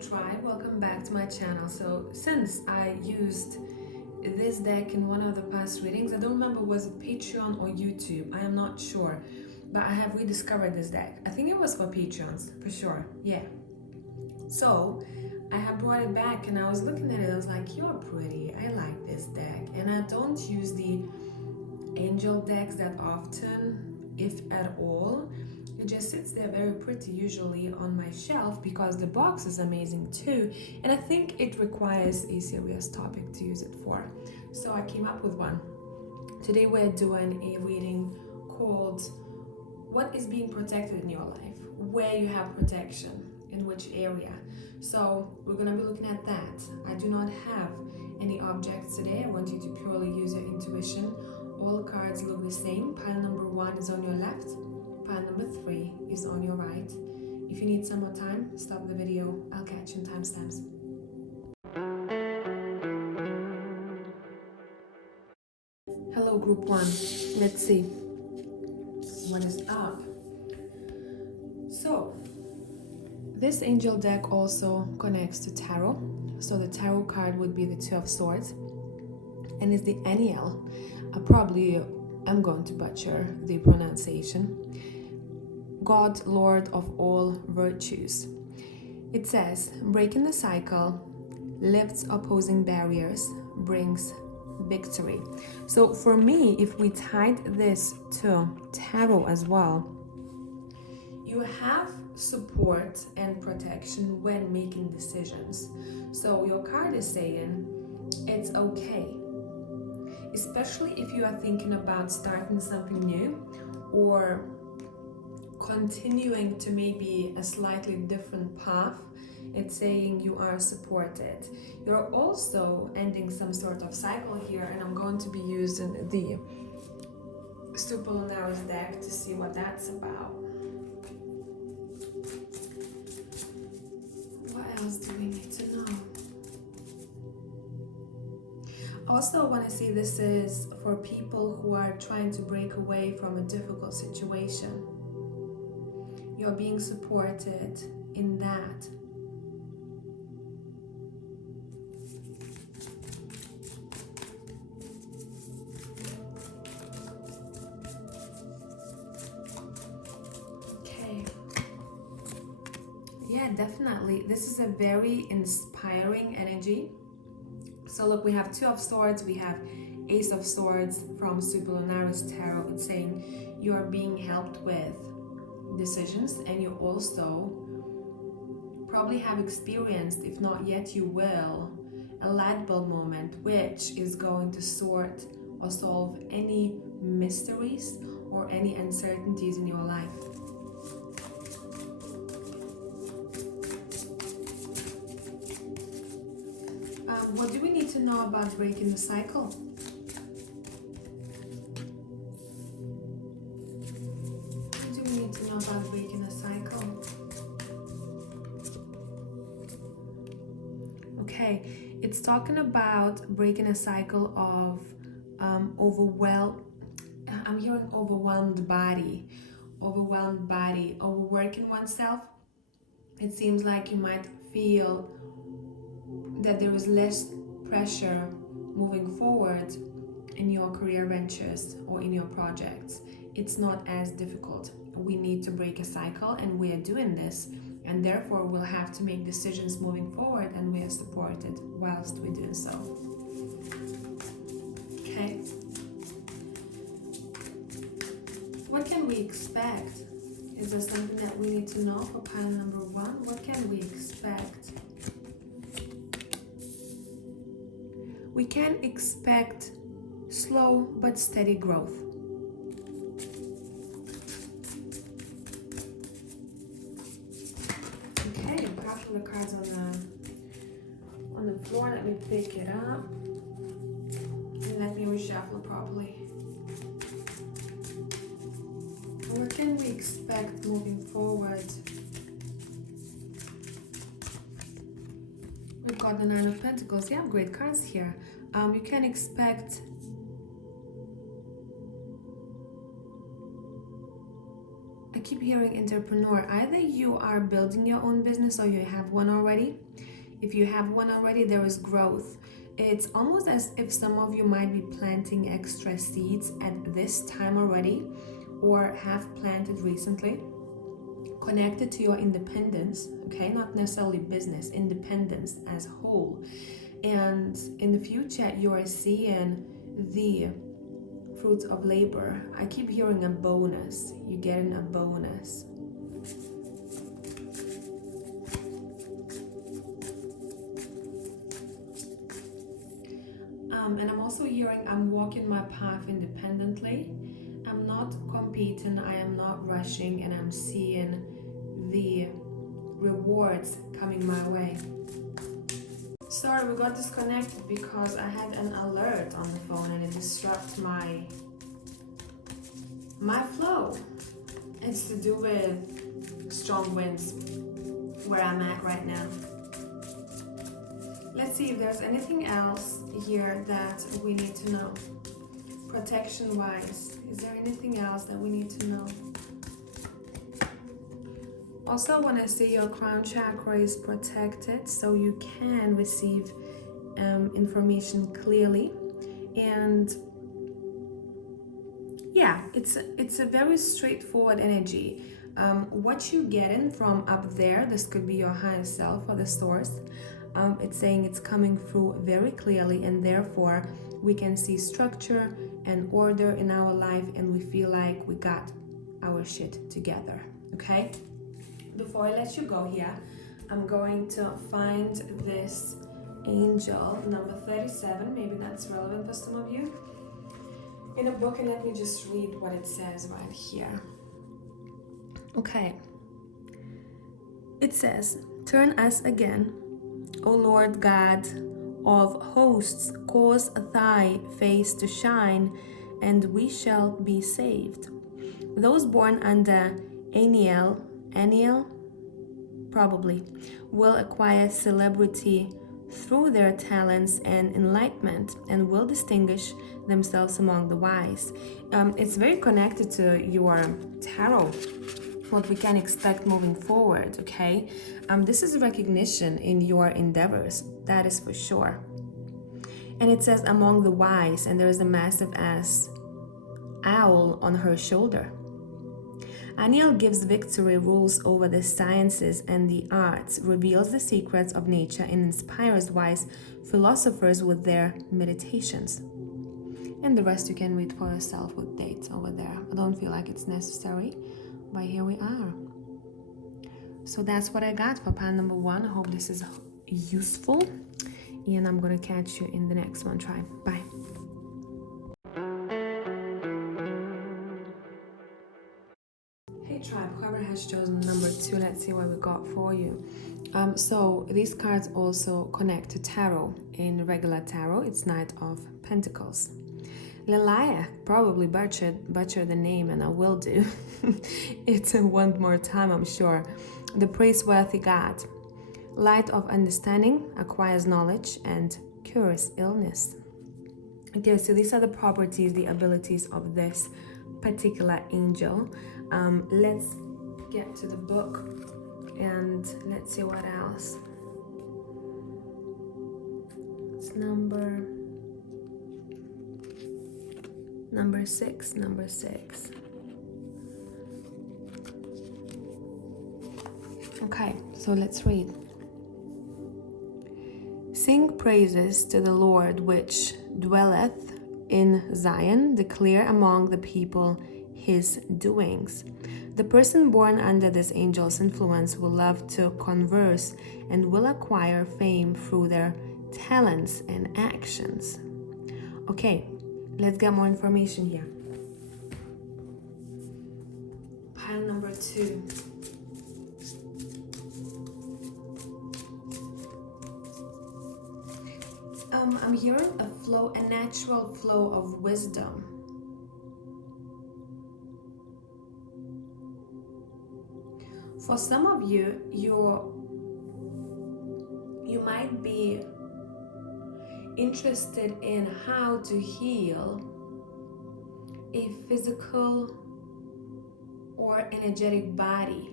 tribe, welcome back to my channel. So since I used this deck in one of the past readings, I don't remember was it Patreon or YouTube, I am not sure, but I have rediscovered this deck. I think it was for Patreons for sure, yeah. So I have brought it back and I was looking at it, I was like, you're pretty, I like this deck. And I don't use the angel decks that often, if at all. It just sits there very pretty usually on my shelf because the box is amazing too, and I think it requires a serious topic to use it for. So I came up with one. Today we're doing a reading called What is being protected in your life? Where you have protection, in which area. So we're going to be looking at that. I do not have any objects today. I want you to purely use your intuition. All cards look the same. Pile number 1 is on your left. Pile number 3 is on your right. If you need some more time, stop the video. I'll catch you in timestamps. Hello, group 1. Let's see what is up. So, this angel deck also connects to tarot. So the tarot card would be the Two of Swords, and it's the Aniel. Probably I'm going to butcher the pronunciation. God, Lord of all virtues. It says, breaking the cycle, lifts opposing barriers, brings victory. So for me, if we tied this to tarot as well, you have support and protection when making decisions. So your card is saying it's okay, especially if you are thinking about starting something new or continuing to maybe a slightly different path. It's saying you are supported. You're also ending some sort of cycle here, and I'm going to be using the Super deck to see what that's about. What else do we need to know? Also, I want to say this is for people who are trying to break away from a difficult situation. You're being supported in that. Okay. Yeah, definitely. This is a very inspiring energy. So look, we have Two of Swords, we have Ace of Swords from Super Tarot. It's saying you are being helped with decisions, and you also probably have experienced, if not yet you will, a light bulb moment which is going to sort or solve any mysteries or any uncertainties in your life. What do we need to know about breaking the cycle? What do we need to know about breaking the cycle? Okay, it's talking about breaking a cycle of I'm hearing overwhelmed body, overworking oneself. It seems like you might feel that there is less pressure moving forward in your career ventures or in your projects. It's not as difficult. We need to break a cycle, and we are doing this, and therefore we'll have to make decisions moving forward, and we are supported whilst we do so. Okay. What can we expect? Is there something that we need to know for pile number 1? What can we expect? We can expect slow but steady growth. Okay, a couple of cards on the floor. Let me pick it up and let me reshuffle properly. What can we expect moving forward? We've got the Nine of Pentacles. Yeah, great cards here. You can expect I keep hearing entrepreneur. Either you are building your own business or you have one already. If you have one already, there is growth. It's almost as if some of you might be planting extra seeds at this time already, or have planted recently, connected to your independence, okay? Not necessarily business, independence as a whole. And in the future, you are seeing the fruits of labor. I keep hearing a bonus. You're getting a bonus. And I'm also hearing I'm walking my path independently. I'm not competing, I am not rushing, and I'm seeing the rewards coming my way. Sorry, we got disconnected because I had an alert on the phone and it disrupted my flow. It's to do with strong winds where I'm at right now. Let's see if there's anything else here that we need to know. Protection wise, is there anything else that we need to know? Also, when I see your crown chakra is protected, so you can receive information clearly. And yeah, it's a very straightforward energy. What you getting from up there, this could be your higher self or the source. It's saying it's coming through very clearly, and therefore we can see structure and order in our life, and we feel like we got our shit together. Okay, before I let you go here, I'm going to find this angel number 37. Maybe that's relevant for some of you in a book, and let me just read what it says right here. Okay, it says, turn us again, O Lord God of hosts, cause thy face to shine, and we shall be saved. Those born under Aniel, probably, will acquire celebrity through their talents and enlightenment, and will distinguish themselves among the wise. It's very connected to your tarot, what we can expect moving forward, okay? This is recognition in your endeavors, that is for sure. And it says among the wise, and there is a massive ass owl on her shoulder. Aniel gives victory, rules over the sciences and the arts, reveals the secrets of nature, and inspires wise philosophers with their meditations. And the rest you can read for yourself with dates over there. I don't feel like it's necessary, but here we are. So that's what I got for pile number 1. I hope this is useful, and I'm gonna catch you in the next one. Tribe. Bye. Hey tribe, whoever has chosen number 2, let's see what we got for you. So these cards also connect to tarot. In regular tarot, it's Knight of Pentacles. Lilia, probably butcher the name, and I will do. It's one more time, I'm sure. The praiseworthy God. Light of understanding, acquires knowledge, and cures illness. Okay, so these are the properties, the abilities of this particular angel. Let's get to the book and let's see what else. It's number 6. Okay, so let's read. Sing praises to the Lord which dwelleth in Zion, declare among the people his doings. The person born under this angel's influence will love to converse and will acquire fame through their talents and actions. Okay, let's get more information here. Pile number 2. I'm hearing a natural flow of wisdom. For some of you, you might be interested in how to heal a physical or energetic body.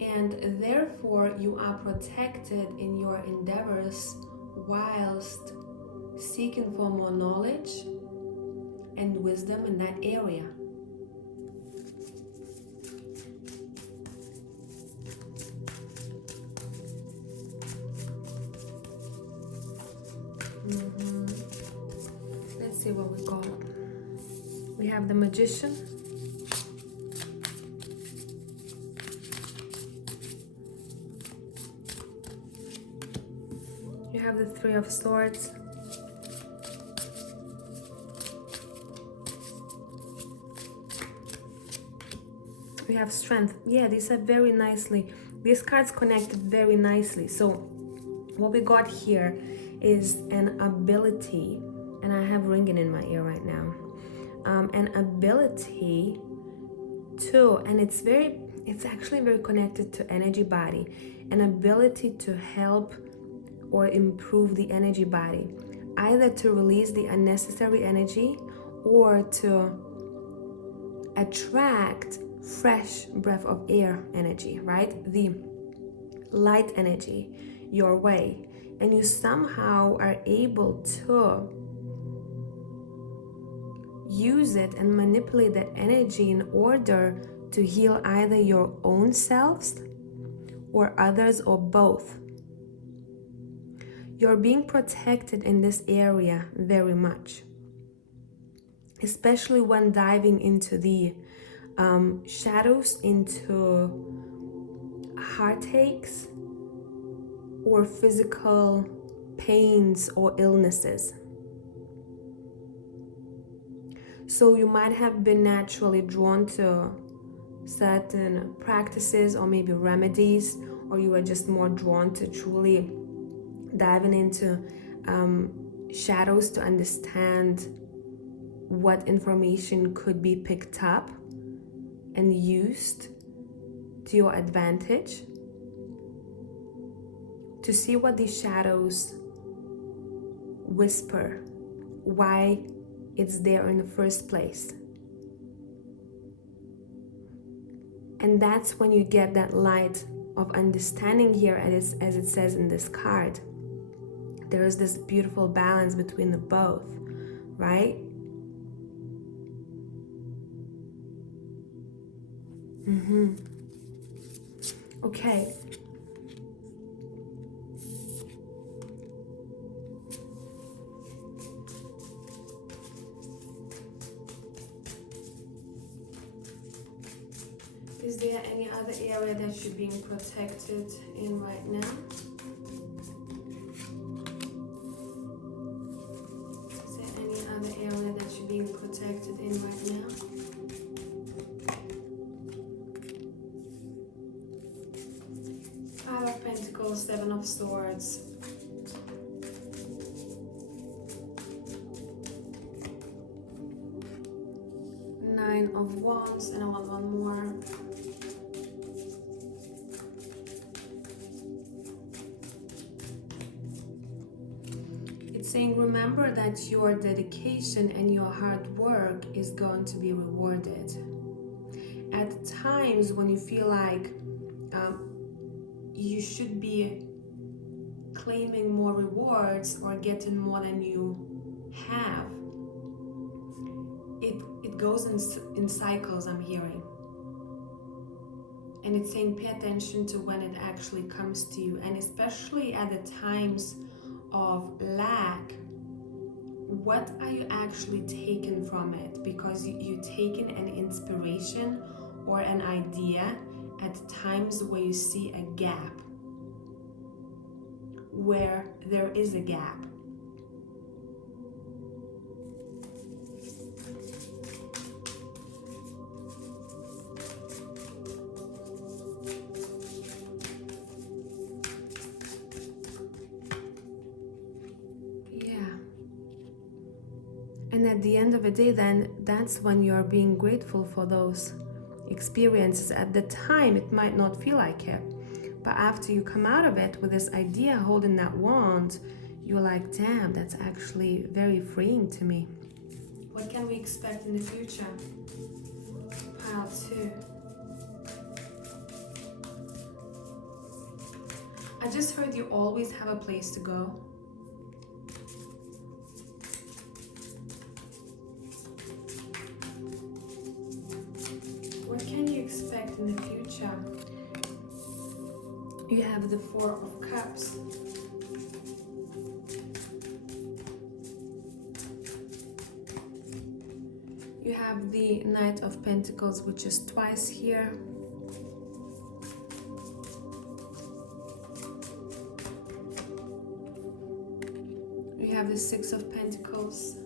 And therefore you are protected in your endeavors whilst seeking for more knowledge and wisdom in that area. Let's see what we got. We have the Magician. You have the Three of Swords. We have Strength. Yeah, these are very nicely. These cards connected very nicely. So what we got here is an ability, and I have ringing in my ear right now. An ability to, and it's actually very connected to energy body, an ability to help or improve the energy body, either to release the unnecessary energy or to attract fresh breath of air energy, right? The light energy your way, and you somehow are able to use it and manipulate that energy in order to heal either your own selves or others, or both. You're being protected in this area very much, especially when diving into the shadows, into heartaches or physical pains or illnesses. So you might have been naturally drawn to certain practices or maybe remedies, or you were just more drawn to truly diving into shadows to understand what information could be picked up and used to your advantage, to see what these shadows whisper, why it's there in the first place. And that's when you get that light of understanding here, as it says in this card. There is this beautiful balance between the both, right? Okay. Is there any other area that you're being protected in right now? Is there any other area that you're being protected in right now? Five of Pentacles, Seven of Swords. Nine of Wands, and I want one more. It's saying, remember that your dedication and your hard work is going to be rewarded. At times when you feel like you should be claiming more rewards or getting more than you have, it goes in cycles, I'm hearing. And it's saying pay attention to when it actually comes to you, and especially at the times of lack, what are you actually taking from it? Because you're taking an inspiration or an idea at times where you see a gap, where there is a gap. And at the end of the day, then that's when you're being grateful for those experiences. At the time, it might not feel like it, but after you come out of it with this idea holding that wand, you're like, damn, that's actually very freeing to me. What can we expect in the future? Pile 2. I just heard you always have a place to go. What can you expect in the future? You have the 4 of Cups. You have the Knight of Pentacles, which is twice here. You have the 6 of Pentacles.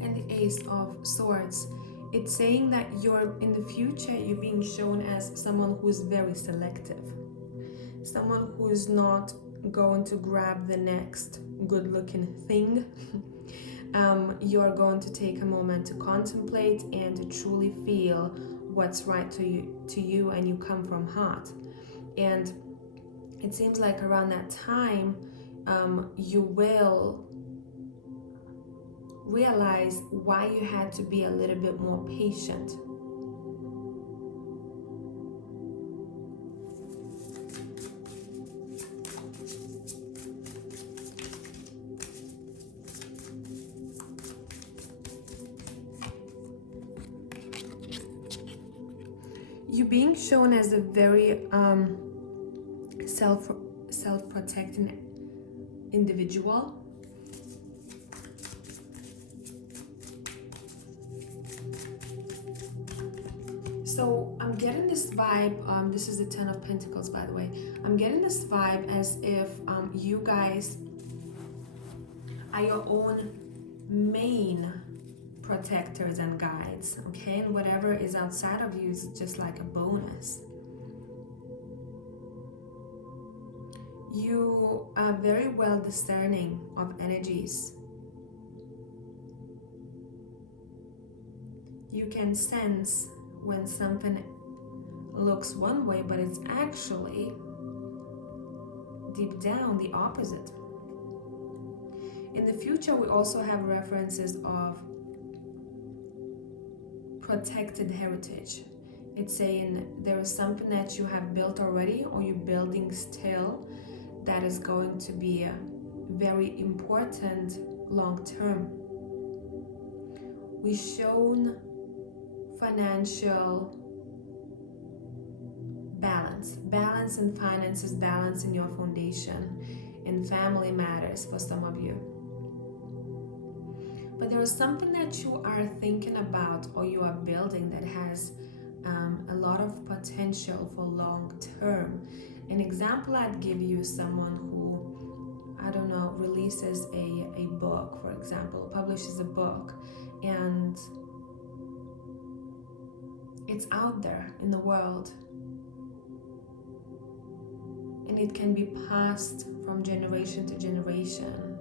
And the Ace of Swords. It's saying that you're in the future, you're being shown as someone who's very selective. Someone who's not going to grab the next good-looking thing. You're going to take a moment to contemplate and to truly feel what's right to you, and you come from heart. And it seems like around that time, you will realize why you had to be a little bit more patient. You're being shown as a very self-protecting individual. So I'm getting this vibe, this is the 10 of Pentacles, by the way. I'm getting this vibe as if you guys are your own main protectors and guides, okay? And whatever is outside of you is just like a bonus. You are very well discerning of energies. You can sense when something looks one way, but it's actually deep down the opposite. In the future, we also have references of protected heritage. It's saying there is something that you have built already or you're building still that is going to be very important long term. We've shown financial balance in finances, balance in your foundation, in family matters for some of you. But there is something that you are thinking about or you are building that has a lot of potential for long term. An example I'd give you is someone who, I don't know, releases a book, for example, publishes a book, and it's out there in the world. And it can be passed from generation to generation.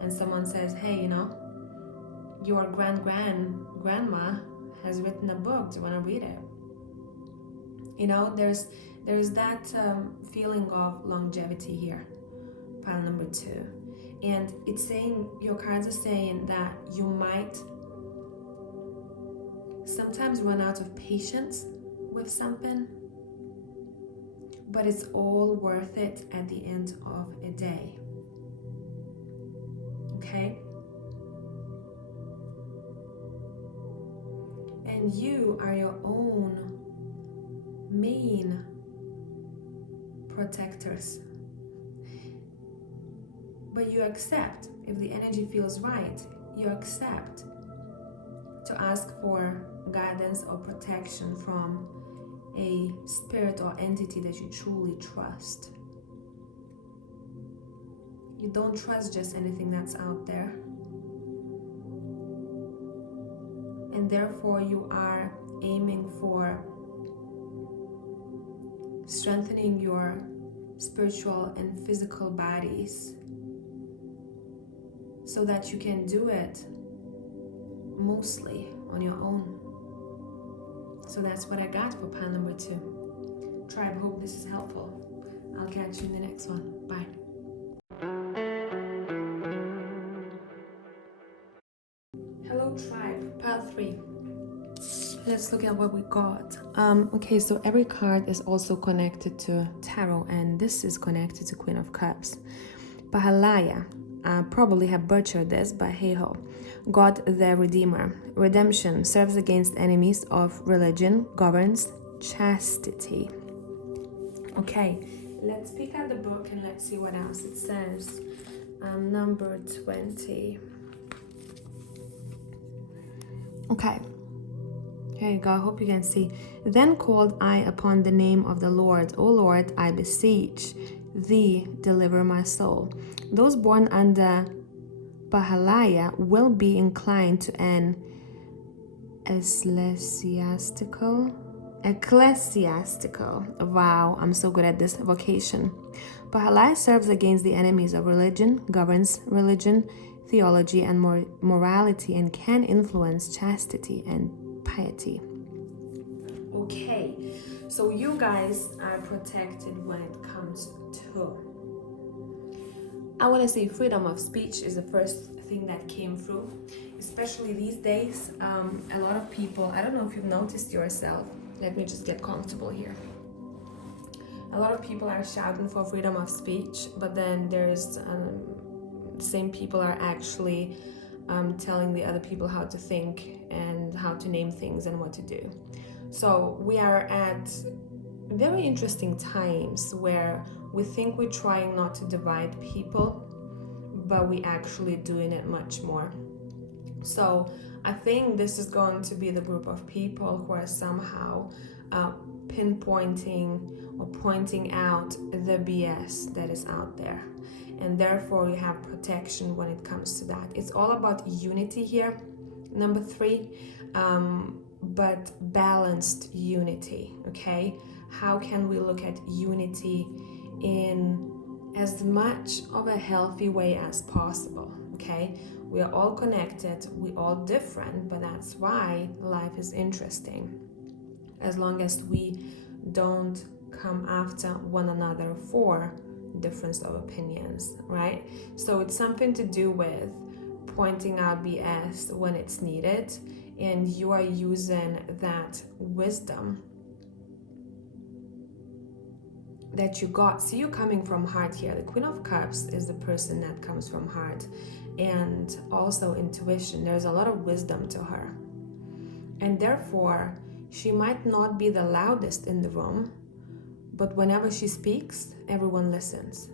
And someone says, hey, you know, your grandma has written a book. Do you want to read it? You know, there's that feeling of longevity here, pile number 2. And it's saying, your cards are saying that you might sometimes run out of patience with something, but it's all worth it at the end of a day. Okay? And you are your own main protectors. But you accept, if the energy feels right, you accept to ask for guidance or protection from a spirit or entity that you truly trust. You don't trust just anything that's out there. And therefore you are aiming for strengthening your spiritual and physical bodies so that you can do it mostly on your own. So that's what I got for pile number 2. Tribe, hope this is helpful. I'll catch you in the next one. Bye. Let's look at what we got. Okay, so every card is also connected to tarot, and this is connected to Queen of Cups. Pahalaya, probably have butchered this, but hey ho. God the Redeemer. Redemption serves against enemies of religion, governs chastity. Okay, let's pick out the book and let's see what else it says. Number 20. Okay. Here you go, I hope you can see. Then called I upon the name of the Lord. O Lord, I beseech thee, deliver my soul. Those born under Pahalaya will be inclined to an ecclesiastical, wow, I'm so good at this vocation. Pahalaya serves against the enemies of religion, governs religion, theology, and morality, and can influence chastity and piety. Okay, so you guys are protected when it comes to, I want to say, freedom of speech is the first thing that came through, especially these days. A lot of people, I don't know if you've noticed yourself, let me just get comfortable here. A lot of people are shouting for freedom of speech, but then there's the same people are actually telling the other people how to think and how to name things and what to do. So we are at very interesting times where we think we're trying not to divide people, but we actually doing it much more. So I think this is going to be the group of people who are somehow pinpointing or pointing out the BS that is out there. And therefore you have protection when it comes to that. It's all about unity here, number 3, but balanced unity, okay? How can we look at unity in as much of a healthy way as possible, okay? We are all connected, we all different, but that's why life is interesting. As long as we don't come after one another for difference of opinions, right? So it's something to do with pointing out BS when it's needed, and you are using that wisdom that you got. See, you coming from heart here. The Queen of Cups is the person that comes from heart, and also intuition. There's a lot of wisdom to her, and therefore she might not be the loudest in the room, but whenever she speaks, everyone listens.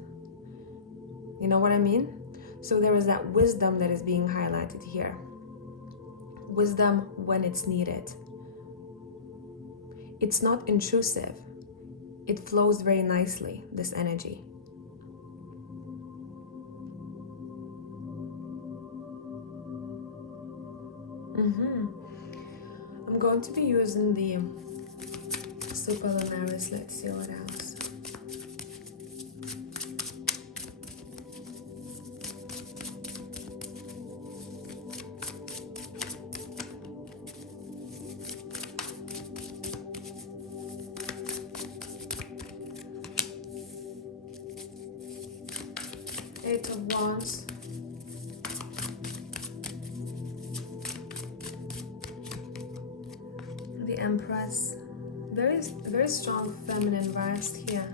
You know what I mean? So there is that wisdom that is being highlighted here. Wisdom when it's needed. It's not intrusive. It flows very nicely, this energy. I'm going to be using the Superlunaris. Let's see what else. Eight of Wands. The Empress. Very strong feminine vibes here.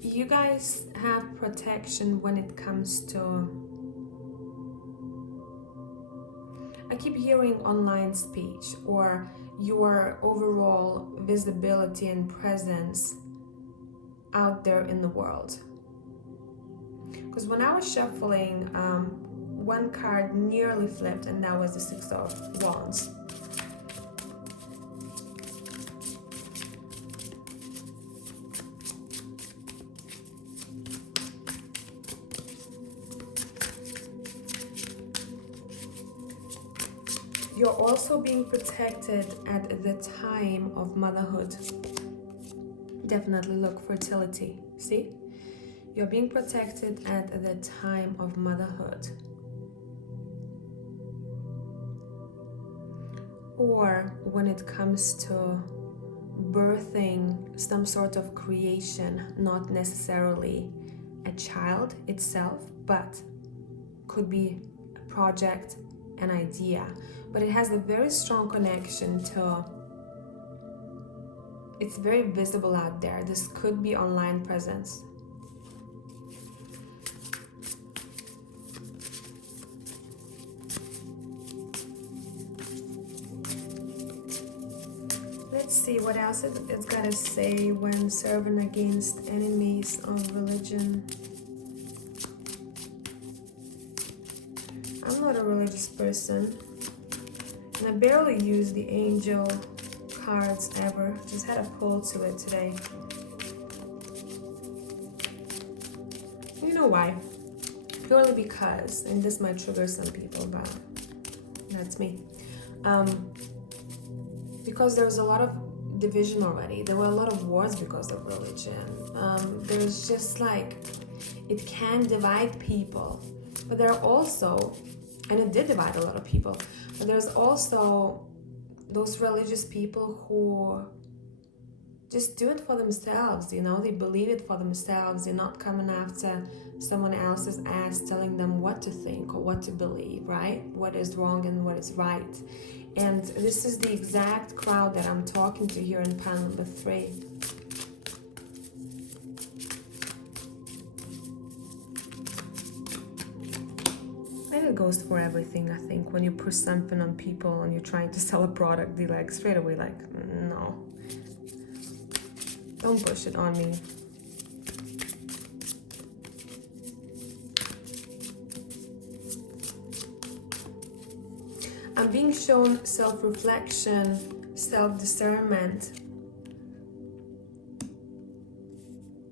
You guys have protection when it comes to, I keep hearing online speech, or your overall visibility and presence out there in the world. Because when I was shuffling, one card nearly flipped, and that was the Six of Wands. You're also being protected at the time of motherhood. Definitely look fertility. See? You're being protected at the time of motherhood. Or when it comes to birthing some sort of creation, not necessarily a child itself, but could be a project, an idea, but it has a very strong connection to, it's very visible out there. This could be online presence. Let's see what else it's got to say when serving against enemies of religion. I'm not a religious person, and I barely use the angel cards ever. Just had a pull to it today. You know why? Purely because, and this might trigger some people, but that's me. Because there's a lot of division already. There were a lot of wars because of religion. There's just like, it can divide people. But there are also, and it did divide a lot of people, but there's also those religious people who just do it for themselves, you know, they believe it for themselves. They're not coming after someone else's ass telling them what to think or what to believe, right? What is wrong and what is right. And this is the exact crowd that I'm talking to here in pile number 3. And it goes for everything, I think. When you push something on people and you're trying to sell a product, they like straight away like, no. Don't push it on me. I'm being shown self-reflection, self-discernment,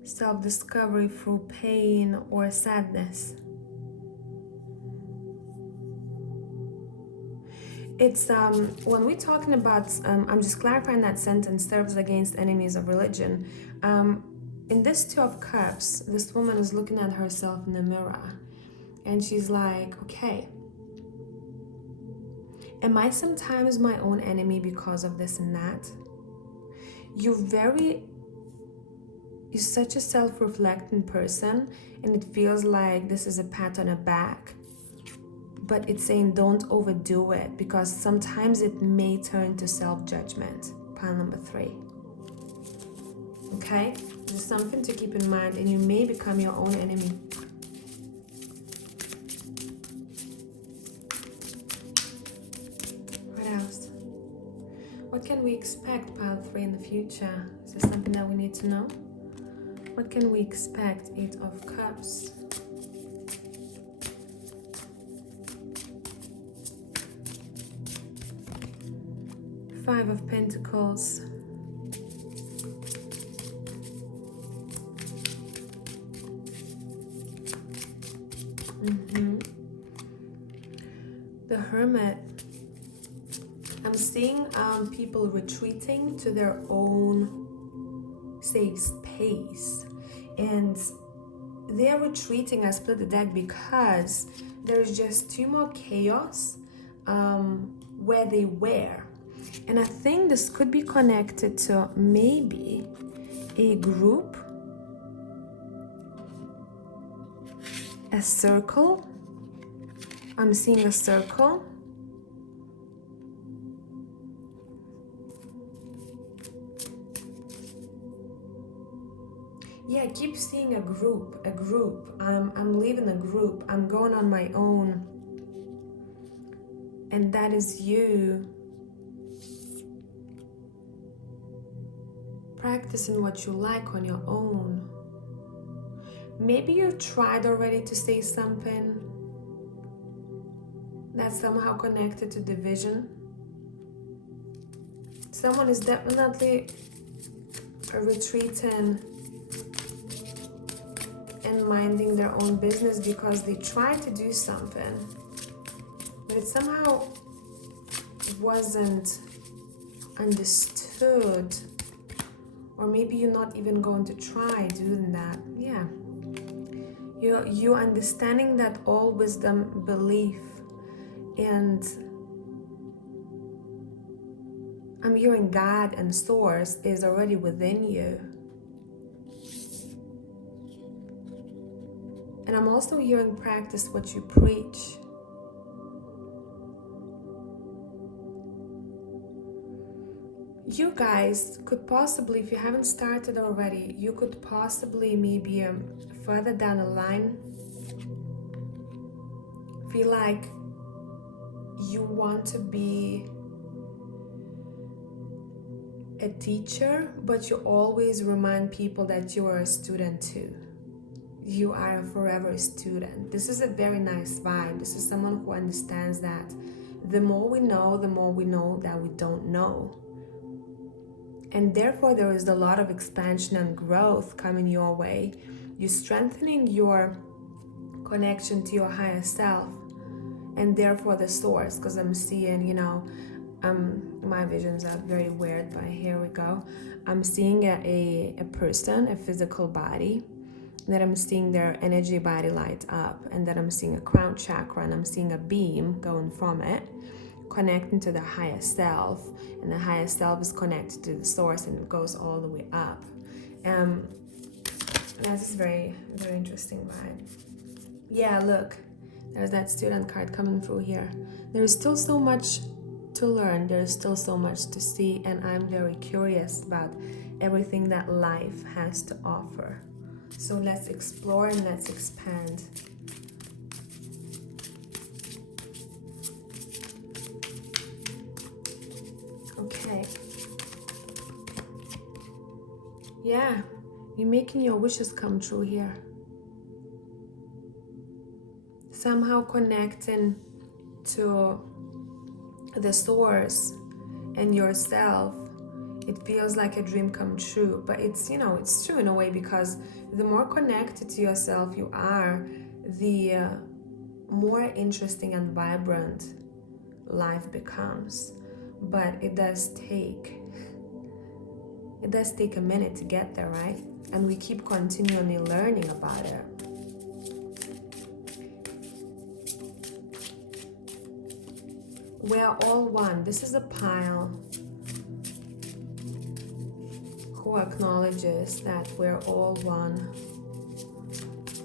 self-discovery through pain or sadness. It's when we're talking about, I'm just clarifying that sentence, serves against enemies of religion. In this 2 of Cups, this woman is looking at herself in the mirror and she's like, okay, am I sometimes my own enemy because of this and that? You're such a self-reflecting person, and it feels like this is a pat on the back. But it's saying don't overdo it, because sometimes it may turn to self-judgment. Pile number 3. Okay? There's something to keep in mind, and you may become your own enemy. What else? What can we expect, pile 3, in the future? Is there something that we need to know? What can we expect? 8 of Cups. Five of Pentacles. The Hermit. I'm seeing people retreating to their own safe space, and they're retreating. I split the deck because there's just too much chaos where they were. And I think this could be connected to maybe a group, a circle. I'm seeing a circle. Yeah, I keep seeing a group. I'm leaving a group. I'm going on my own. And that is you practicing what you like on your own. Maybe you tried already to say something that's somehow connected to division. Someone is definitely retreating and minding their own business because they tried to do something, but it somehow wasn't understood. Or maybe you're not even going to try doing that. Yeah. You're understanding that all wisdom, belief, and I'm hearing God and Source is already within you. And I'm also hearing practice what you preach. you guys could possibly, if you haven't started already, you could possibly maybe further down the line feel like you want to be a teacher, but you always remind people that you are a student too. You are a forever student. This is a very nice vibe. This is someone who understands that the more we know that we don't know. And therefore, there is a lot of expansion and growth coming your way. You're strengthening your connection to your higher self, and therefore the source. Because I'm seeing, my visions are very weird, but here we go. I'm seeing a person, a physical body, that I'm seeing their energy body light up, and that I'm seeing a crown chakra, and I'm seeing a beam going from it, connecting to the higher self, and the higher self is connected to the source, and it goes all the way up. This is very, very interesting vibe. Yeah, look, there's that student card coming through here. There is still so much to learn, there's still so much to see, and I'm very curious about everything that life has to offer. So let's explore and let's expand. Okay. Yeah, you're making your wishes come true here. Somehow connecting to the source and yourself, it feels like a dream come true. But it's, it's true in a way, because the more connected to yourself you are, the more interesting and vibrant life becomes. But it does take a minute to get there, right? And we keep continually learning about it. We are all one. This is a pile who acknowledges that we're all one,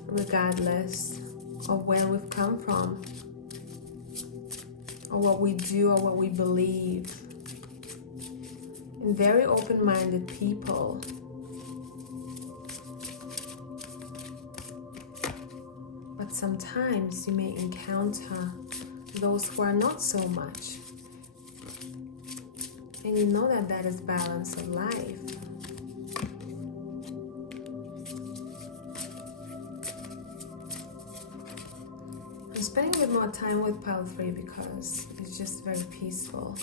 regardless of where we've come from, or what we do, or what we believe. And very open-minded people. But sometimes you may encounter those who are not so much. And you know that is balance of life. I'm spending a bit more time with pile 3 because it's just very peaceful.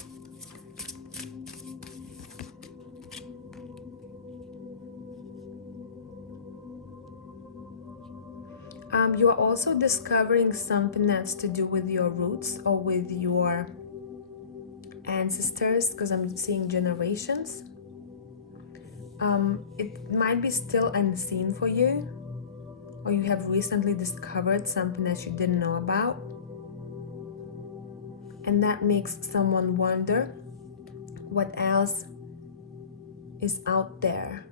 You are also discovering something that's to do with your roots or with your ancestors, because I'm seeing generations. It might be still unseen for you, or you have recently discovered something that you didn't know about, and that makes someone wonder what else is out there.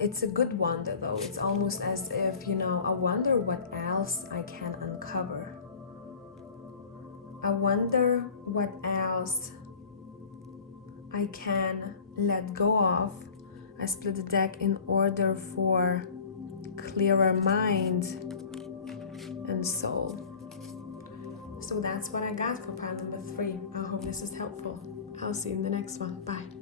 It's a good wonder though. It's almost as if, I wonder what else I can uncover. I wonder what else I can let go of. I split the deck in order for clearer mind and soul. So that's what I got for pile number 3. I hope this is helpful. I'll see you in the next one. Bye.